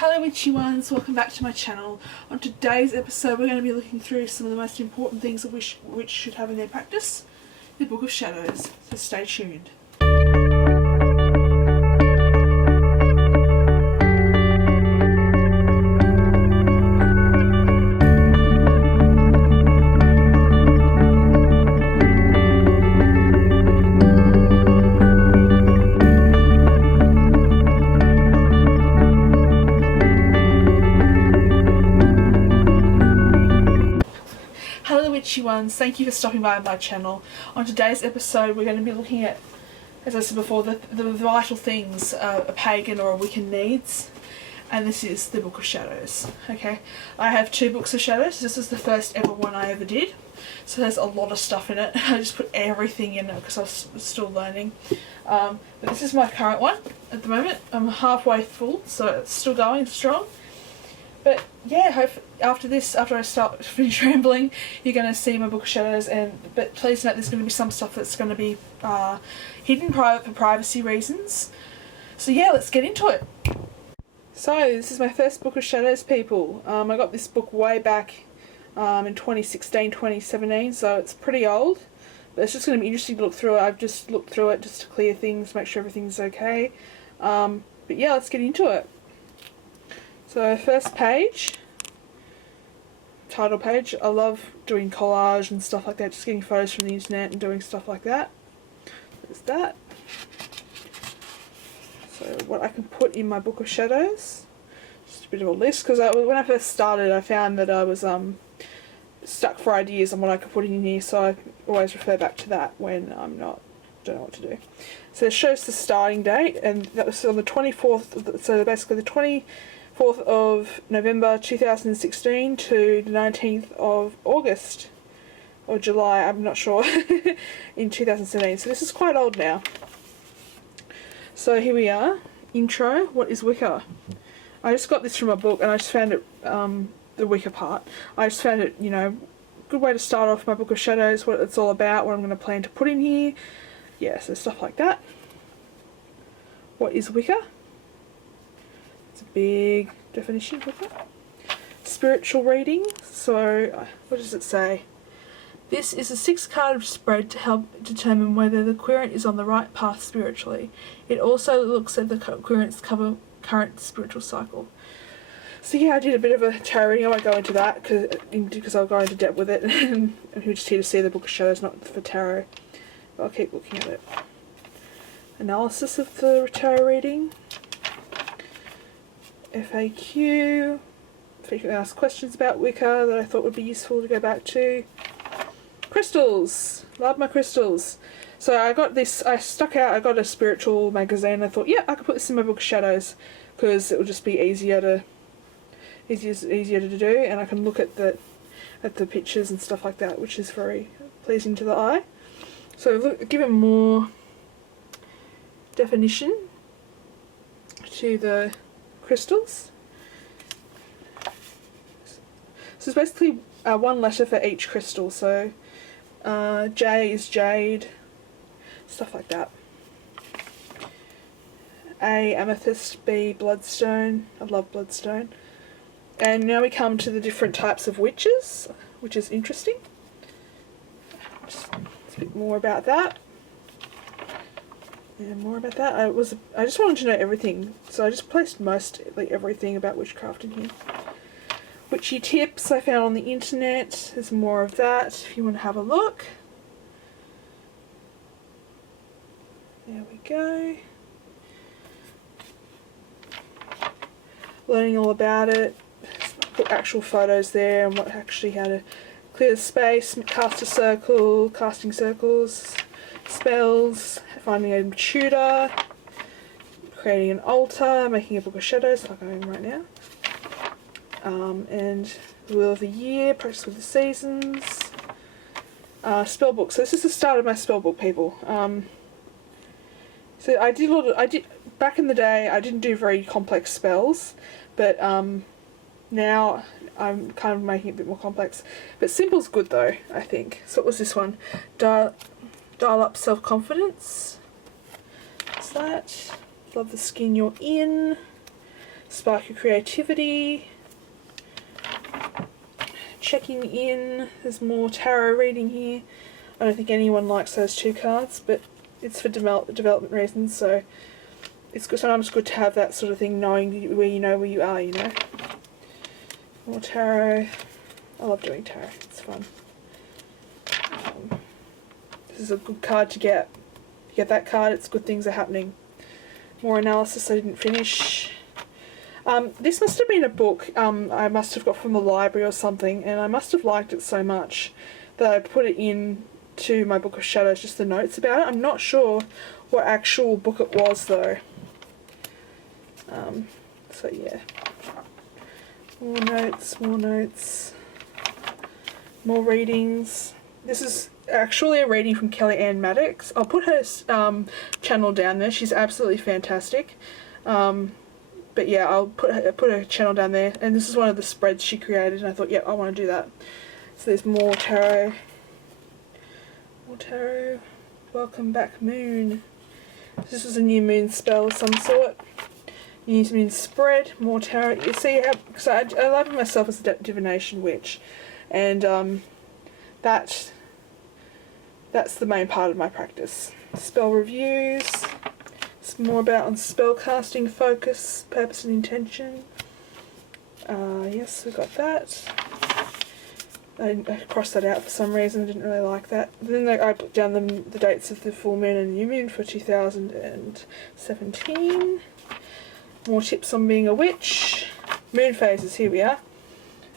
Hello witchy ones, welcome back to my channel. On today's episode we're going to be looking through some of the most important things that witch should have in their practice, the Book of Shadows, so stay tuned. Hello witchy ones, thank you for stopping by my channel. On today's episode we're going to be looking at, as I said before, the vital things a pagan or a Wiccan needs, and this is the Book of Shadows. Okay, I have 2 books of shadows. This is the first ever one I ever did, so there's a lot of stuff in it. I just put everything in it because I was still learning, but this is my current one at the moment. I'm halfway full, so it's still going strong. But yeah, after I finish rambling, you're going to see my Book of Shadows. But please note, there's going to be some stuff that's going to be hidden private for privacy reasons. So yeah, let's get into it. So this is my first Book of Shadows, people. I got this book way back in 2016, 2017, so it's pretty old. But it's just going to be interesting to look through it. I've just looked through it just to clear things, make sure everything's okay. But yeah, let's get into it. So first page, title page. I love doing collage and stuff like that, just getting photos from the internet and doing stuff like that. There's that. So what I can put in my Book of Shadows, just a bit of a list, because when I first started I found that I was stuck for ideas on what I could put in here, so I always refer back to that when don't know what to do. So it shows the starting date, and that was on the 24th, so basically the 24th of November 2016 to the 19th of August or July, I'm not sure, in 2017. So this is quite old now. So here we are. Intro. What is Wicca? I just got this from a book and I just found it, the Wicca part. I just found it, good way to start off my Book of Shadows, what it's all about, what I'm going to plan to put in here. Yeah, so stuff like that. What is Wicca? It's a big definition of Wicca. Spiritual reading. So what does it say? This is a 6-card spread to help determine whether the querent is on the right path spiritually. It also looks at the querent's current spiritual cycle. So yeah, I did a bit of a tarot reading. I won't go into that because I'll go into depth with it, and we're just here to see the Book of Shadows, not for tarot. But I'll keep looking at it. Analysis of the tarot reading. FAQ. If you can ask questions about Wicca that I thought would be useful to go back to. Crystals. Love my crystals. So I got this, I got a spiritual magazine. I thought, yeah, I could put this in my Book of Shadows because it will just be easier to do, and I can look at the pictures and stuff like that, which is very pleasing to the eye. So give it more definition to the crystals. So it's basically one letter for each crystal. So J is jade, stuff like that. A, amethyst. B, bloodstone. I love bloodstone. And now we come to the different types of witches, which is interesting. Just a bit more about that. And more about that. I just wanted to know everything, so I just placed mostly everything about witchcraft in here. Witchy tips I found on the internet. There's more of that if you want to have a look. There we go. Learning all about it. Put actual photos there and how to clear the space, cast a circle, casting circles, spells, finding a tutor, creating an altar, making a Book of Shadows like I am right now, and the Wheel of the Year, practice with the seasons, spell book. So this is the start of my spell book, people. So I did back in the day. I didn't do very complex spells, but now I'm kind of making it a bit more complex. But simple's good though, I think. So what was this one? Dial up self-confidence. What's that? Love the skin you're in. spark your creativity. Checking in, there's more tarot reading here. I don't think anyone likes those 2 cards, but it's for development reasons, so it's good, sometimes good to have that sort of thing, knowing where you are, you know. More tarot. I love doing tarot, it's fun. This is a good card to get. You get that card, it's good things are happening. More analysis I didn't finish. This must have been a book I must have got from the library or something, and I must have liked it so much that I put it in to my Book of Shadows, just the notes about it. I'm not sure what actual book it was though. So yeah. More notes, more readings. This is actually a reading from Kelly Ann Maddox. I'll put her channel down there. She's absolutely fantastic. But yeah, I'll put her channel down there. And this is one of the spreads she created, and I thought, yep, I want to do that. So there's more tarot. More tarot. Welcome back, moon. This is a new moon spell of some sort. New moon spread. More tarot. You see how? Because I love myself as a divination witch, and that's the main part of my practice. Spell reviews. It's more about on spell casting, focus, purpose and intention. Yes, we got that. I crossed that out for some reason. I didn't really like that. Then I put down the dates of the full moon and new moon for 2017. More tips on being a witch. Moon phases, here we are.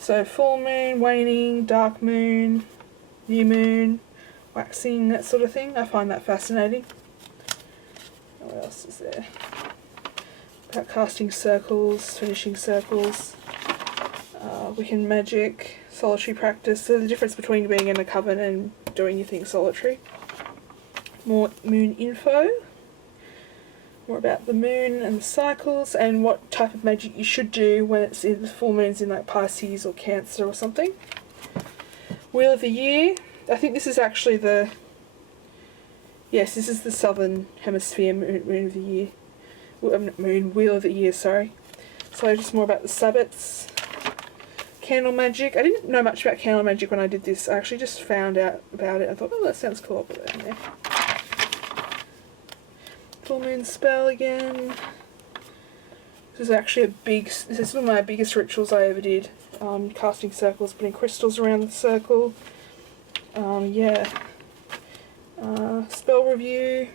So full moon, waning, dark moon, new moon, waxing, that sort of thing. I find that fascinating. What else is there? About casting circles, finishing circles, Wiccan magic, solitary practice. So the difference between being in a coven and doing your thing solitary. More moon info. More about the moon and the cycles and what type of magic you should do when it's in the full moon's in like Pisces or Cancer or something. Wheel of the year. I think this is actually the... Yes, this is the Southern Hemisphere moon of the year. Wheel of the year, sorry. So just more about the Sabbats. Candle magic. I didn't know much about candle magic when I did this. I actually just found out about it. I thought, oh, that sounds cool. I'll put that in there. Full moon spell again. This is actually this is one of my biggest rituals I ever did. Casting circles, putting crystals around the circle. Yeah. Spell review.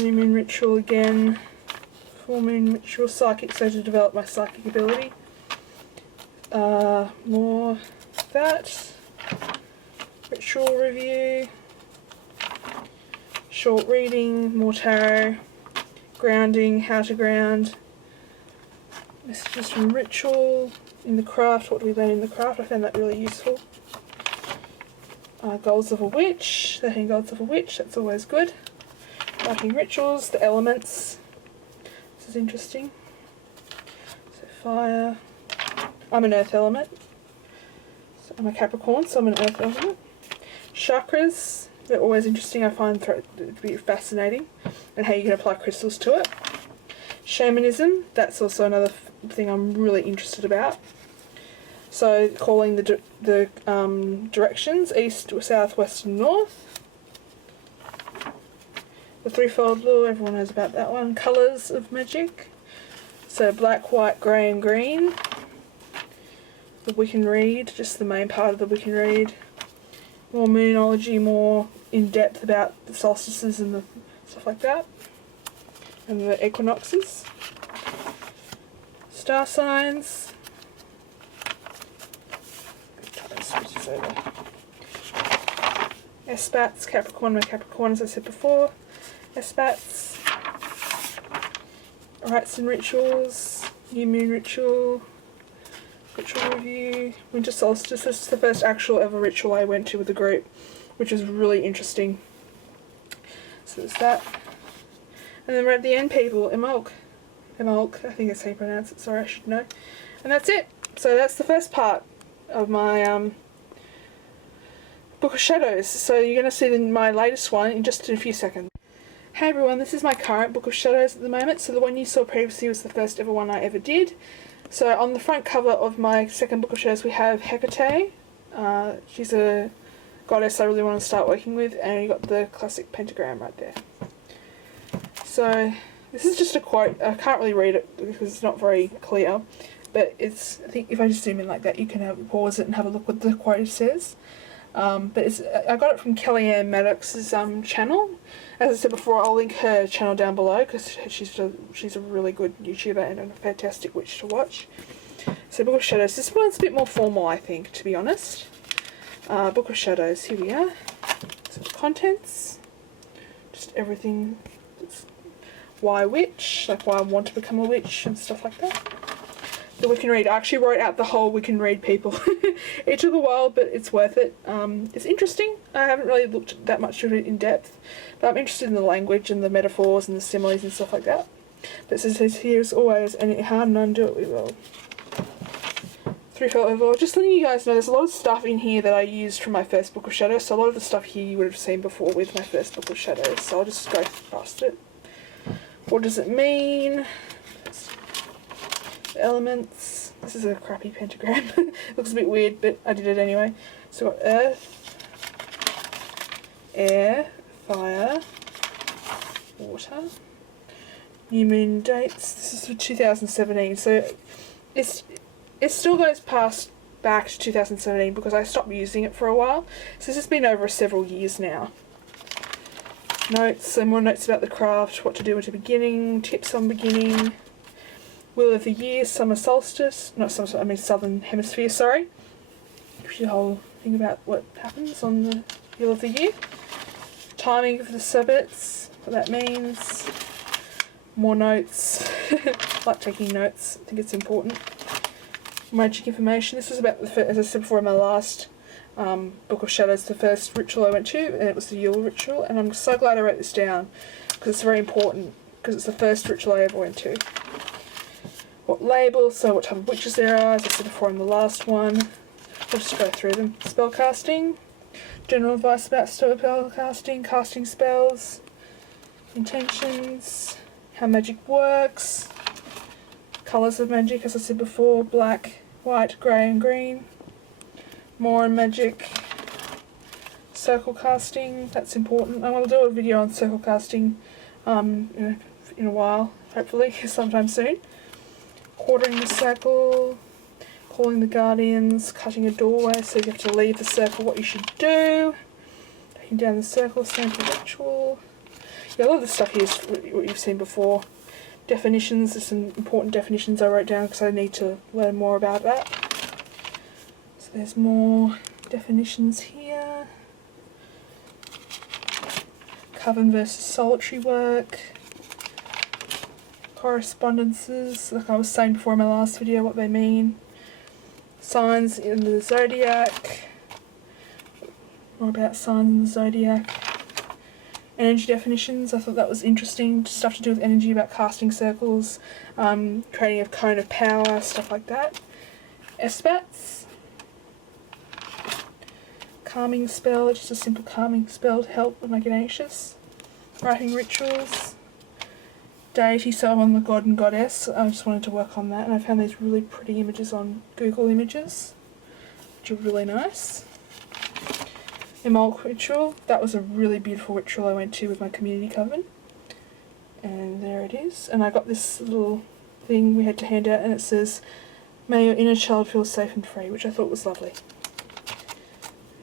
New moon ritual again. Full moon ritual, psychic, so to develop my psychic ability. More that. Ritual review. Short reading, more tarot. Grounding, how to ground. Messages from ritual. In the craft, what do we learn in the craft? I found that really useful. Goals of a witch, 13 goals of a witch, that's always good. Writing rituals, the elements. This is interesting. So fire. I'm an earth element. So I'm a Capricorn, so I'm an earth element. Chakras, they're always interesting. I find to be fascinating, and how you can apply crystals to it. Shamanism, that's also another thing I'm really interested about. So calling the directions, east, south, west and north. The threefold law, everyone knows about that one. Colours of magic. So black, white, grey and green. The Wiccan read, just the main part of the Wiccan read. More moonology, more in depth about the solstices and the stuff like that. And the equinoxes. Star signs. Espats, Capricorn, my Capricorn, as I said before. Espats. Rites and rituals. New moon ritual. Ritual review. Winter solstice. This is the first actual ever ritual I went to with the group, which was really interesting. So there's that. And then we're at the end, people. Emolk. I think that's how you pronounce it. Sorry, I should know. And that's it. So that's the first part of my Book of Shadows. So you're going to see my latest one in just a few seconds. Hey everyone, this is my current Book of Shadows at the moment. So the one you saw previously was the first ever one I ever did. So on the front cover of my second Book of Shadows we have Hecate. She's a goddess I really want to start working with, and you got the classic pentagram right there. So this is just a quote. I can't really read it because it's not very clear, but it's, I think if I just zoom in like that you can pause it and have a look what the quote says. But I got it from Kellyanne Maddox's channel. As I said before, I'll link her channel down below because she's a really good YouTuber and a fantastic witch to watch. So Book of Shadows. This one's a bit more formal, I think, to be honest. Book of Shadows. Here we are. So contents. Just everything. That's why witch, like why I want to become a witch and stuff like that. The We Can Read. I actually wrote out the whole We Can Read people. It took a while, but it's worth it. It's interesting. I haven't really looked that much at it in depth, but I'm interested in the language and the metaphors and the similes and stuff like that. But it says here, as always, any harm none, do it we will. 3 felt overall. Just letting you guys know, there's a lot of stuff in here that I used from my first Book of Shadows, so a lot of the stuff here you would have seen before with my first Book of Shadows, so I'll just go past it. What does it mean? Elements. This is a crappy pentagram. Looks a bit weird, but I did it anyway. So we've got earth, air, fire, water. New moon dates. This is for 2017. So it still goes back to 2017 because I stopped using it for a while. So this has been over several years now. Notes. So more notes about the craft. What to do at the beginning. Tips on beginning. Wheel of the Year, Summer Solstice, not summer, I mean Southern Hemisphere, sorry. The whole thing about what happens on the Wheel of the Year. Timing of the Sabbats, what that means. More notes. I like taking notes, I think it's important. Magic information. This was about, as I said before in my last Book of Shadows, the first ritual I went to, and it was the Yule ritual, and I'm so glad I wrote this down because it's very important because it's the first ritual I ever went to. What labels, so what type of witches there are, as I said before in the last one. I'll just go through them. Spellcasting, general advice about spellcasting, casting spells, intentions, how magic works, colours of magic, as I said before, black, white, grey and green. More on magic, circle casting, that's important. I'm going to do a video on circle casting in a while, hopefully, sometime soon. Quartering the circle, calling the guardians, cutting a doorway, so you have to leave the circle, what you should do, taking down the circle, sample ritual. Yeah, a lot of the stuff here is what you've seen before. Definitions, there's some important definitions I wrote down because I need to learn more about that. So there's more definitions here. Coven versus solitary work. Correspondences, like I was saying before in my last video, what they mean. Signs in the zodiac. More about signs in the zodiac. Energy definitions, I thought that was interesting. Stuff to do with energy, about casting circles, creating a cone of power, stuff like that. Espats. Calming spell, just a simple calming spell to help when I get anxious. Writing rituals. Deity, so I'm on the god and goddess. I just wanted to work on that, and I found these really pretty images on Google Images, which are really nice. Emulk ritual, that was a really beautiful ritual I went to with my community coven, and there it is. And I got this little thing we had to hand out, and it says, "May your inner child feel safe and free," which I thought was lovely.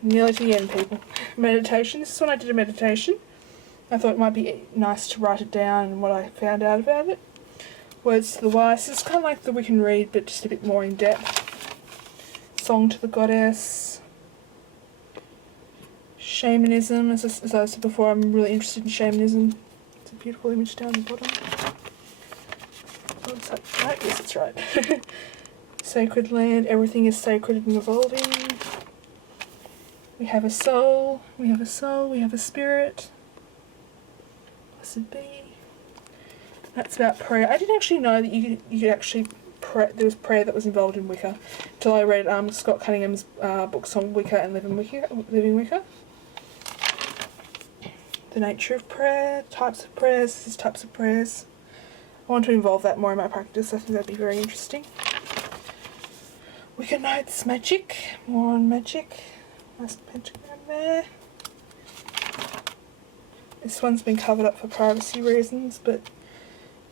Nearly to the end, people. Meditation, this is when I did a meditation. I thought it might be nice to write it down and what I found out about it. Words to the Wise. It's kind of like the We Can Read, but just a bit more in depth. Song to the Goddess. Shamanism. As I said before, I'm really interested in shamanism. It's a beautiful image down the bottom. Oh, is that right? Yes, it's right. Sacred land. Everything is sacred and evolving. We have a soul. We have a soul. We have a spirit. Blessed be. That's about prayer. I didn't actually know that you could actually pray. There was prayer that was involved in Wicca until I read Scott Cunningham's books on Wicca and Living Wicca. the nature of prayer, types of prayers, this is types of prayers. I want to involve that more in my practice. I think that'd be very interesting. Wicker Notes Magic, more on magic. Nice pentagram there. This one's been covered up for privacy reasons, but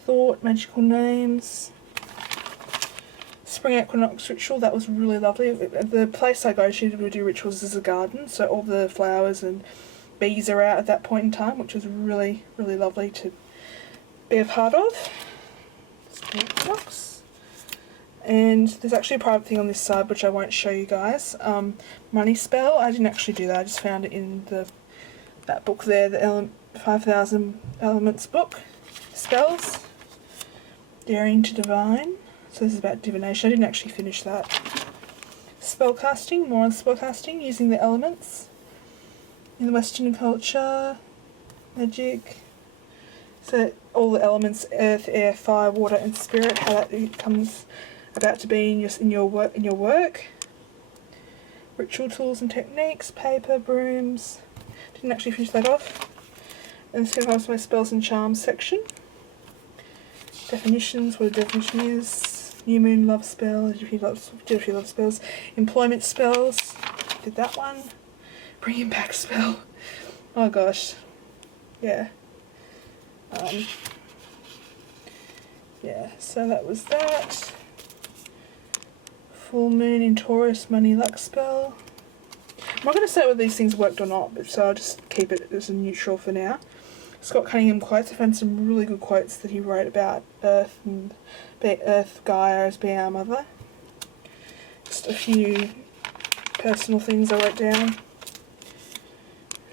thought, magical names. Spring equinox ritual, that was really lovely. The place I go to do rituals is a garden, so all the flowers and bees are out at that point in time, which was really, really lovely to be a part of. Spring equinox. And there's actually a private thing on this side which I won't show you guys. Money spell, I didn't actually do that, I just found it in that book there, the 5,000 Elements book. Spells. Daring to divine. So this is about divination. I didn't actually finish that. Spellcasting, more on spellcasting, using the elements. In the Western culture, magic. So all the elements, earth, air, fire, water and spirit, how that comes about to be in your work. Ritual tools and techniques, paper, brooms. Didn't actually finish that off. And this comes my spells and charms section. Definitions, what a definition is. New moon love spell, did a few love spells. Employment spells, did that one. Bringing back spell. Oh gosh. Yeah. Yeah, so that was that. Full moon in Taurus, money luck spell. I'm not going to say whether these things worked or not, but so I'll just keep it as a neutral for now. Scott Cunningham quotes. I found some really good quotes that he wrote about Earth and Earth Gaia as being our mother. Just a few personal things I wrote down.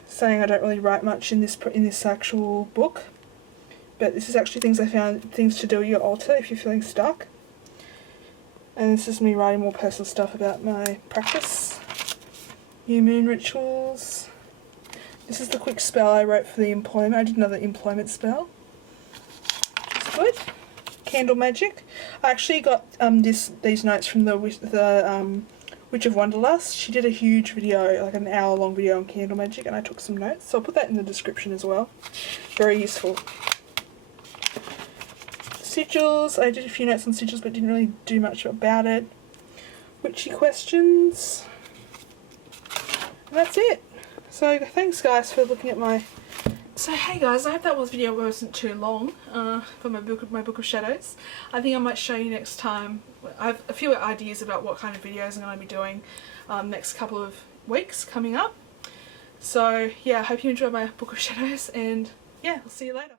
Saying I don't really write much in this actual book, but this is actually things I found, things to do at your altar if you're feeling stuck. And this is me writing more personal stuff about my practice. New moon rituals. This is the quick spell I wrote for the employment. I did another employment spell. It's good. Candle magic. I actually got these notes from the Witch of Wonderlust. She did a huge video, like an hour-long video on candle magic, and I took some notes. So I'll put that in the description as well. Very useful. Sigils. I did a few notes on sigils, but didn't really do much about it. Witchy questions. And that's it. So thanks guys for looking at my... So hey guys, I hope that video wasn't too long for my book of shadows. I think I might show you next time. I have a few ideas about what kind of videos I'm going to be doing next couple of weeks coming up. So yeah, I hope you enjoyed my book of shadows, and yeah, I'll see you later.